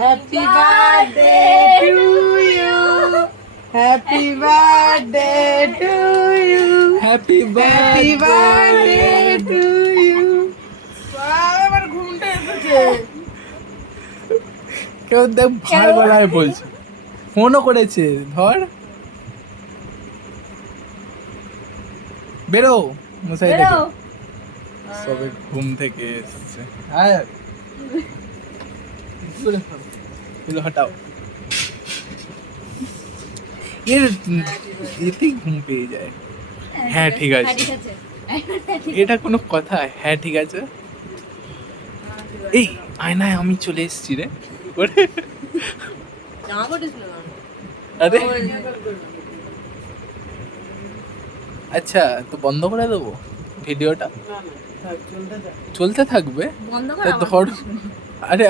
Happy birthday to you, happy birthday to you, happy happy birthday to you. আমার ঘুমটা এসেছে। কেউ দেখ ভার গলায় বলছে, ফোনও করেছে। ধর বেরো মশাই থেকে, সবে ঘুম থেকে এসছে। হ্যাঁ এগুলো হটাও, এর এতেই ঘুম পেয়ে যায়। হ্যাঁ ঠিক আছে, এটা কোনো কথা? হ্যাঁ ঠিক আছে। এই আয়নায় আমি চলে এসেছি রে। ওরে, আরে আচ্ছা, তো বন্ধ করে দেবো ভিডিওটা? চলতে থাকবে? তা ধর, আরে